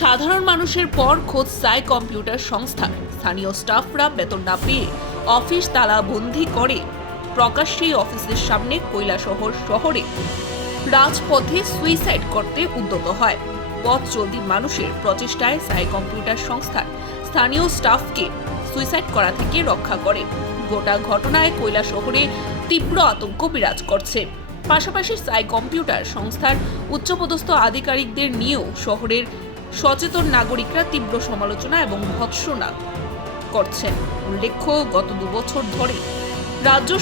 সাধারণ মানুষের পর খোঁজ সাই কম্পিউটার সংস্থা। স্থানীয় স্টাফরা বেতন না পেয়ে অফিস তালাবন্দি করে। প্রকাশ্যেই অফিসের সামনে কৈলাসহর শহরে রাজপথে সুইসাইড করতে উদ্যত হয়। পথ চলতি মানুষের প্রচেষ্টায় সাই কম্পিউটার সংস্থার স্থানীয় স্টাফকে সুইসাইড করা থেকে রক্ষা করে। গোটা ঘটনায় কৈলা শহরে তীব্র আতঙ্ক বিরাজ করছে। পাশাপাশি সাই কম্পিউটার সংস্থার উচ্চপদস্থ আধিকারিকদের নিয়েও শহরের সচেতন নাগরিকরা তীব্র সমালোচনা এবং ভৎসনা করছেন। উল্লেখ্য, গত দুবছর ধরে রাজ্য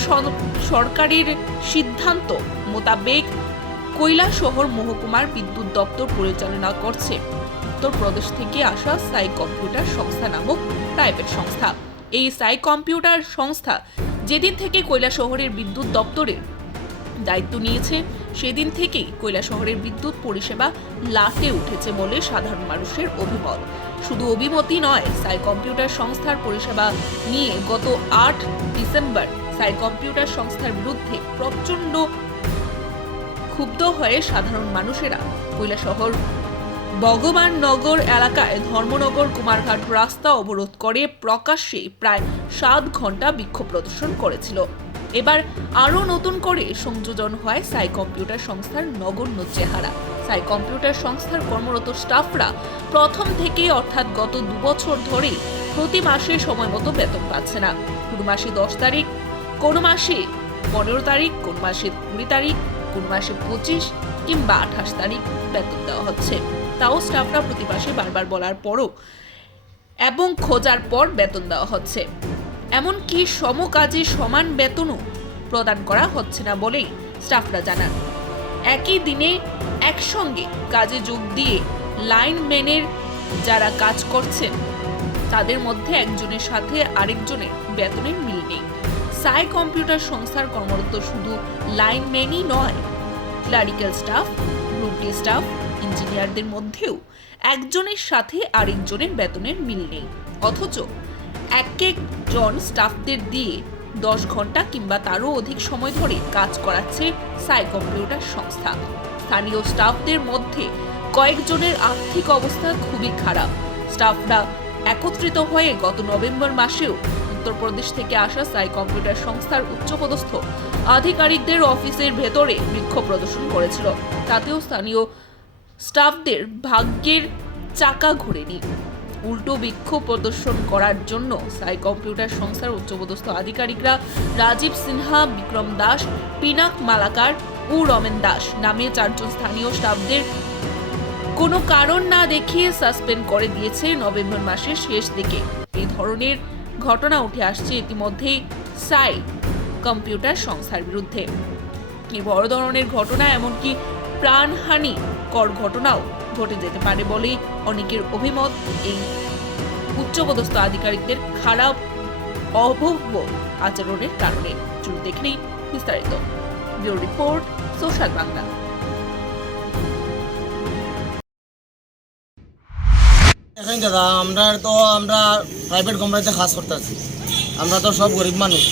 সরকারের সিদ্ধান্ত মোতাবেক কৈলাসহর মহকুমার বিদ্যুৎ দপ্তর পরিচালনা করছে। উত্তরপ্রদেশ থেকে আসা সাই কম্পিউটার সংস্থা নামক প্রাইভেট সংস্থা। এই সাই কম্পিউটার সংস্থা যেদিন থেকে কৈলাসহরের বিদ্যুৎ দপ্তরের দায়িত্ব নিয়েছে সেদিন থেকেই শহরের বিদ্যুৎ পরিষেবা লাটে উঠেছে বলে সাধারণ মানুষের অভিমত। শুধু অভিমতই নয়, সাই কম্পিউটার সংস্থার পরিষেবা নিয়ে গত আট ডিসেম্বর সাই কম্পিউটার সংস্থার বিরুদ্ধে প্রচণ্ড ক্ষুব্ধ হয়ে সাধারণ মানুষেরা কৈলাসহর ভগবাননগর এলাকায় ধর্মনগর কুমারঘাট রাস্তা অবরোধ করে প্রকাশ্যে প্রায় সাত ঘণ্টা বিক্ষোভ প্রদর্শন করেছিল। এবার আরও নতুন করে সংযোজন হয় সাই কম্পিউটার সংস্থার নগণ্য চেহারা। সাই কম্পিউটার সংস্থার কর্মরত স্টাফরা প্রথম থেকে অর্থাৎ গত দুবছর ধরে প্রতি মাসে সময় মতো বেতন পাচ্ছে না। কোনো মাসে দশ তারিখ, কোনো মাসে পনেরো তারিখ, কোন মাসে কুড়ি তারিখ, কোন মাসে পঁচিশ কিংবা আঠাশ তারিখ বেতন দেওয়া হচ্ছে। তাও স্টাফরা প্রতি মাসে বারবার বলার পরও এবং খোঁজার পর বেতন দেওয়া হচ্ছে। এমনকি সম কাজে সমান বেতনও প্রদান করা হচ্ছে না বলেই স্টাফরা জানান। একই দিনে একসঙ্গে কাজে যোগ দিয়ে লাইনম্যানের যারা কাজ করছেন, তাদের মধ্যে একজনের সাথে আরেকজনের বেতনের মিল নেই। সাই কম্পিউটার সংস্থার কর্মরত শুধু লাইনম্যানই নয়, ক্লারিক্যাল স্টাফ গ্রুপটি স্টাফ, ইঞ্জিনিয়ারদের মধ্যেও একজনের সাথে আরেকজনের বেতনের মিল নেই। অথচ এক এক একজন স্টাফদের দিয়ে দশ ঘণ্টা কিংবা তারও অধিক সময় ধরে কাজ করাচ্ছে সাই কম্পিউটার সংস্থা। স্থানীয় স্টাফদের মধ্যে কয়েকজনের আর্থিক অবস্থা খুবই খারাপ। স্টাফরা একত্রিত হয়ে গত নভেম্বর মাসেও উত্তরপ্রদেশ থেকে আসা সাই কম্পিউটার সংস্থার উচ্চপদস্থ আধিকারিকদের অফিসের ভেতরে বিক্ষোভ প্রদর্শন করেছিল। তাতেও স্থানীয় স্টাফদের ভাগ্যের চাকা ঘুরেনি। উল্টো বিক্ষোভ প্রদর্শন করার জন্য সাই কম্পিউটার সংস্থার উচ্চপদস্থ আধিকারিকরা রাজীব সিনহা, বিক্রম দাস, পিনাক মালাকার ও রমেন দাস নামে চারজন স্থানীয় স্টাফদের কোনো কারণ না দেখিয়ে সাসপেন্ড করে দিয়েছে নভেম্বর মাসের শেষ দিকে। এই ধরনের ঘটনা উঠে আসছে ইতিমধ্যেই সাই কম্পিউটার সংস্থার বিরুদ্ধে। এই বড় ধরনের ঘটনা, এমনকি প্রাণহানি কর ঘটনাও ঘটে যেতে পারে বলেই অনেকের অভিমত। এই উচ্চপদস্থ আধিকারিকদের খারাপ অভব্য আচরণের কারণে চুল দেখে নিন বিস্তারিত। Bureau report social Bangla. এখন দাদা আমরা তো আমরা প্রাইভেট কোম্পানিতে কাজ করতে আছি। আমরা তো সব গরিব মানুষ।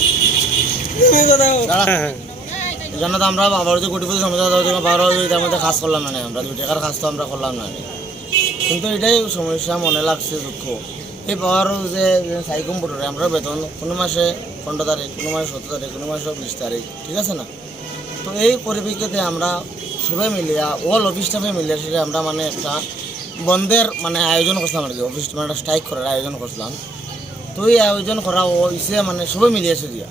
দাদা, জানো তো আমরা বাবার যে কোটিপতি সমস্যা বারো তার মধ্যে কাজ করলাম না আমরা দুই টাকার কাজ তো আমরা করলাম না কিন্তু এটাই সমস্যা মনে লাগছে দুঃখ। এই পাওয়ার যে সাই কম্পিউটারে আমরা বেতন কোনো মাসে পনেরো তারিখ কোনো মাসে সতেরো তারিখ কোনো মাসে বিশ তারিখ ঠিক আছে না? তো এই পরিপ্রেক্ষিতে আমরা সবাই মিলিয়া অল অফিস স্টাফে মিলিয়ে সেটা আমরা মানে একটা বন্ধের মানে আয়োজন করছিলাম আর কি। অফিস মানে স্ট্রাইক করার আয়োজন করছিলাম। তো এই আয়োজন করা হয়েছে মানে সবাই মিলিয়েছে দিয়া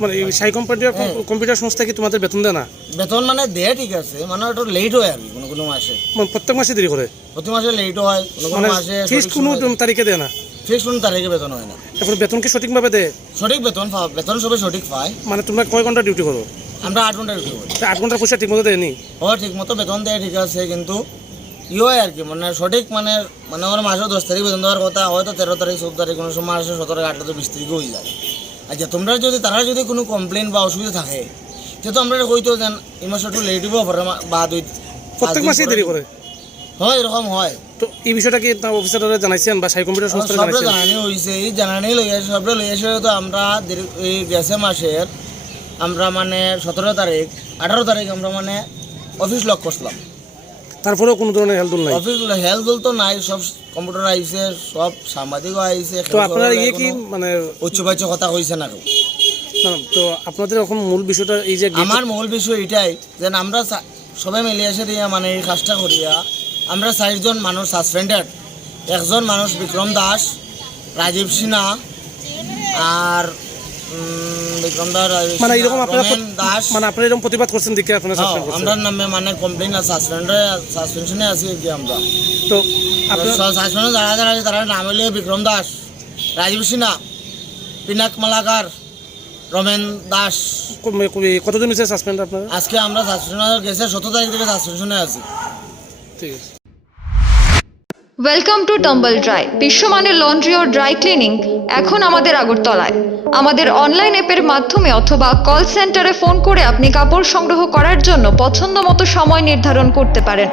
মানে সাই কম্পিউটার হ্যাঁ। কম্পিউটার সংস্থা কি তোমাদের বেতন দেয় না? বেতন মানে দেয় ঠিক আছে মানে একটু লেট হয় আর কোনো কোনো মাসে। মানে প্রত্যেক মাসে দেরি করে? প্রতি মাসে লেট হয় কোনো কোনো মানে মাসে ফিক্স কোনো তারিখে দেয় না? ফিক্স কোনো তারিখে বেতন হয় না। তারপরে বেতন কি সঠিকভাবে দেয়? সঠিক বেতন বেতন সবাই সঠিক পায়। মানে তোমরা কয় ঘণ্টা ডিউটি করো? আমরা আট ঘণ্টা ডিউটি করি। আট ঘণ্টার পয়সা ঠিকমতো দেয়নি? ও ঠিক মতো বেতন দেয় ঠিক আছে কিন্তু ই হয় আর কি মানে সঠিক মানে মানে আমার মাসে দশ তারিখ বেতন দেওয়ার কথা হয়তো তেরো তারিখ চোদ্দ তারিখ কোনো সময় আসে সতেরো তারিখ আঠারো বিশ তারিখও হয়ে যায়। আচ্ছা তোমরা যদি তারা যদি কোনো কমপ্লেন বা অসুবিধা থাকে তো আমরা হয়তো যেন এই মাসে একটু লেট হইব পারে বা দুই প্রত্যেক মাসেই দেরি করে? হয় এরকম হয়। তো এই বিষয়টা কি অফিসাররা জানাইছেন বা সাই কম্পিউটার সংস্থা জানাইছেন? জানানি হয়েছে এই জানানি লই আসে সবরে লই আসে তো আমরা এই গেছে মাসের আমরা মানে সতেরো তারিখ আঠারো তারিখ আমরা মানে অফিস লক করছিলাম। তারপরেও কোনো ধরনের হেলদুল নাই। অফিস হেলথ তো নাই সব কম্পিউটার আইছে সব সাংবাদিকও আইছে তো আপনারা ইয়ে কি মানে উচ্চ বাচ্চ কথা কইছে না তো আপনাদের এখন মূল বিষয়টা এই যে আমার মূল বিষয় এটাই যে আমরা সবাই মিলে এসে দিয়া মানে এই কাজটা করিয়া আমরা চারজন মানুষ সাসপেন্ডেড একজন মানুষ বিক্রম দাস রাজীব সিনহা আর উম, বিক্রম দাস রাজীব মানে সিনহা, এরকম আপনারা দাস। মানে আপনারা এরকম প্রতিবাদ করছেন দেখে আপনারা হ্যাঁ, সাসপেন্ড করছেন? আমরা নামে মানে কমপ্লেন আর সাসপেন্ডে সাসপেনশনে আছি কি আমরা। তো আপনার সাসপেন্ডে যারা যারা তারা নাম বিক্রম দাস রাজীব সিনহা পিনাক মালাকার রমেন দাস। ক- কতদিন হয়েছে সাসপেন্ড আপনারা? আজকে আমরা সাসপেনশনে গেছে সতেরো তারিখ থেকে সাসপেনশনে আছি। ঠিক আছে। ওয়েলকাম টু টাম্বল ড্রাই বিশ্বমানের লন্ড্রি ও ড্রাই ক্লিনিং এখন আমাদের আগরতলায়। আমাদের অনলাইন অ্যাপের মাধ্যমে অথবা কল সেন্টারে ফোন করে আপনি কাপড় সংগ্রহ করার জন্য পছন্দ মতো সময় নির্ধারণ করতে পারেন।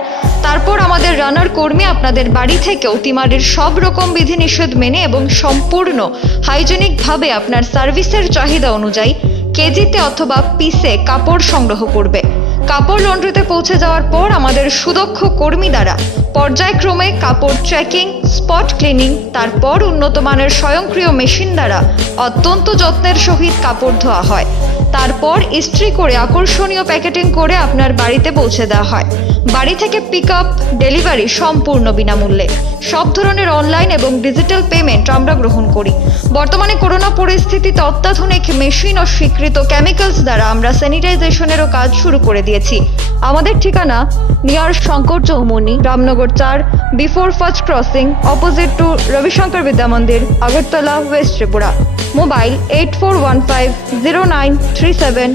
তারপর আমাদের রানার কর্মী আপনাদের বাড়ি থেকে অতিমারির সব রকম বিধিনিষেধ মেনে এবং সম্পূর্ণ হাইজেনিকভাবে আপনার সার্ভিসের চাহিদা অনুযায়ী কেজিতে অথবা পিসে কাপড় সংগ্রহ করবে। কাপড় লন্ড্রিতে পৌঁছে যাওয়ার পর আমাদের সুদক্ষ কর্মী দ্বারা পর্যায়ক্রমে কাপড় ট্র্যাকিং স্পট ক্লিনিং তারপর উন্নত মানের স্বয়ংক্রিয় মেশিন দ্বারা অত্যন্ত যত্নের সহিত কাপড় ধোয়া হয়। তারপর ইস্ত্রি করে আকর্ষণীয় প্যাকেটিং করে আপনার বাড়িতে পৌঁছে দেওয়া হয়। বাড়ি থেকে পিক আপ ডেলিভারি সম্পূর্ণ বিনামূল্যে। সব ধরনের অনলাইন এবং ডিজিটাল পেমেন্ট আমরা গ্রহণ করি। বর্তমানে করোনা পরিস্থিতিতে অত্যাধুনিক মেশিন ও স্বীকৃত কেমিক্যালস দ্বারা আমরা স্যানিটাইজেশনেরও কাজ শুরু করে দিয়েছি। আমাদের ঠিকানা নিয়ার শঙ্কর চৌমনি রামনগর চার before first crossing opposite to Ravishankar Vidya Mandir Agartala west Tripura. Mobile eight four one five zero nine three seven